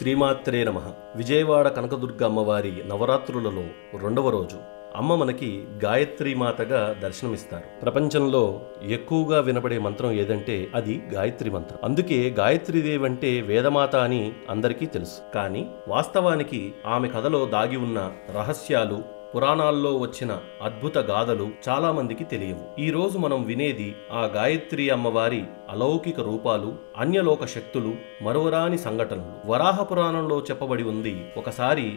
శ్రీమాత్రే నమః. విజయవాడ కనకదుర్గ అమ్మవారి నవరాత్రులలో రెండవ రోజు అమ్మ మనకి గాయత్రీ మాతగా దర్శనమిస్తారు. ప్రపంచంలో ఎక్కువగా వినబడే మంత్రం ఏదంటే అది గాయత్రి మంత్రం. అందుకే గాయత్రీదేవి అంటే వేదమాత అని అందరికీ తెలుసు. కానీ వాస్తవానికి ఆమె కథలో దాగి ఉన్న రహస్యాలు, పురాణాల్లో వచ్చిన అద్భుత గాథలు చాలా మందికి తెలియవు. ఈ రోజు మనం వినేది ఆ గాయత్రి అమ్మవారి అలౌకిక రూపాలు, అన్యలోక శక్తులు, మరువరాని సంఘటనలు. వరాహ పురాణంలో చెప్పబడి ఉంది, ఒకసారి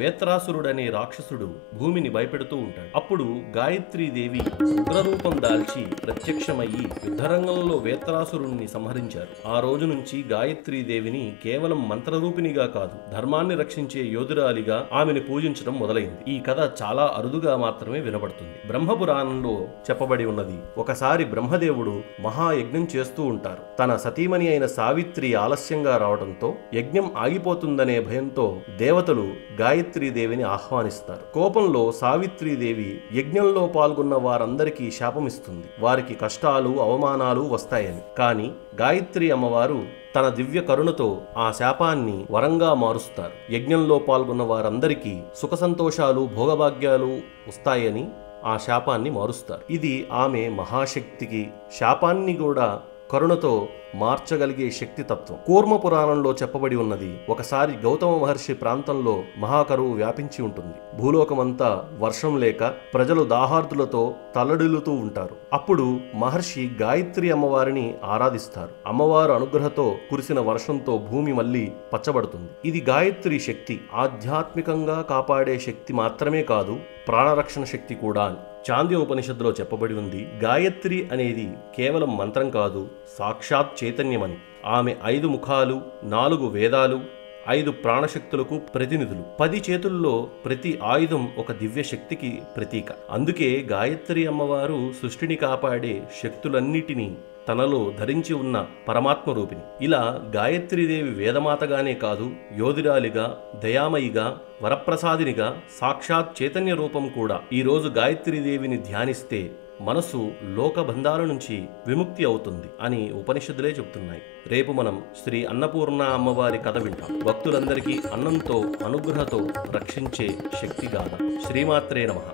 వేత్రాసురుడనే రాక్షసుడు భూమిని భయపెడుతూ ఉంటాడు. అప్పుడు గాయత్రీదేవి ఉగ్రరూపం దాల్చి ప్రత్యక్షమయ్యి యుద్ధరంగంలో వేత్రాసురుణ్ణి సంహరించారు. ఆ రోజు నుంచి గాయత్రీదేవిని కేవలం మంత్రరూపిణిగా కాదు, ధర్మాన్ని రక్షించే యోధురాలిగా ఆమెను పూజించడం మొదలైంది. ఈ కథ చాలా అరుదుగా మాత్రమే వినబడుతుంది. బ్రహ్మపురాణంలో చెప్పబడి ఉన్నది, ఒకసారి బ్రహ్మదేవుడు మహాయజ్ఞం చేస్తూ ఉంటారు. తన సతీమణి అయిన సావిత్రి ఆలస్యంగా రావడంతో యజ్ఞం ఆగిపోతుందనే భయంతో దేవతలు గాయత్రీదేవిని ఆహ్వానిస్తారు. కోపంలో సావిత్రీదేవి యజ్ఞంలో పాల్గొన్న వారందరికీ శాపమిస్తుంది, వారికి కష్టాలు, అవమానాలు వస్తాయని. కానీ గాయత్రి అమ్మవారు తన దివ్య కరుణతో ఆ శాపాన్ని వరంగా మారుస్తారు. యజ్ఞంలో పాల్గొన్న వారందరికీ సుఖ సంతోషాలు, భోగభాగ్యాలు వస్తాయని ఆ శాపాన్ని మారుస్తారు. ఇది ఆమె మహాశక్తికి, శాపాన్ని కూడా కరుణతో మార్చగలిగే శక్తి తత్వం. కూర్మ పురాణంలో చెప్పబడి ఉన్నది, ఒకసారి గౌతమ మహర్షి ప్రాంతంలో మహాకరువు వ్యాపించి ఉంటుంది. భూలోకమంతా వర్షం లేక ప్రజలు దాహార్తులతో తల్లడిల్లుతూ ఉంటారు. అప్పుడు మహర్షి గాయత్రి అమ్మవారిని ఆరాధిస్తారు. అమ్మవారు అనుగ్రహంతో కురిసిన వర్షంతో భూమి మళ్ళీ పచ్చబడుతుంది. ఇది గాయత్రి శక్తి. ఆధ్యాత్మికంగా కాపాడే శక్తి మాత్రమే కాదు, ప్రాణరక్షణ శక్తి కూడా. చాంద్య ఉపనిషత్తులో చెప్పబడి ఉంది, గాయత్రి అనేది కేవలం మంత్రం కాదు, సాక్షాత్ చైతన్యమని. ఆమె 5 ముఖాలు, 4 వేదాలు, 5 ప్రాణశక్తులకు ప్రతినిధులు. 10 చేతుల్లో ప్రతి ఆయుధం ఒక దివ్య శక్తికి ప్రతీక. అందుకే గాయత్రి అమ్మవారు సృష్టిని కాపాడే శక్తులన్నిటినీ తనలో ధరించి ఉన్న పరమాత్మ రూపిణి. ఇలా గాయత్రీదేవి వేదమాతగానే కాదు, యోధురాలిగా, దయామయిగా, వరప్రసాదినిగా, సాక్షాత్ చైతన్య రూపం కూడా. ఈరోజు గాయత్రీదేవిని ధ్యానిస్తే మనసు లోకబంధాల నుంచి విముక్తి అవుతుంది అని ఉపనిషత్తులే చెబుతున్నాయి. రేపు మనం శ్రీ అన్నపూర్ణ అమ్మవారి కథ వింటాం. భక్తులందరికీ అన్నంతో, అనుగ్రహంతో రక్షించే శక్తిగాథ. శ్రీమాత్రే నమః.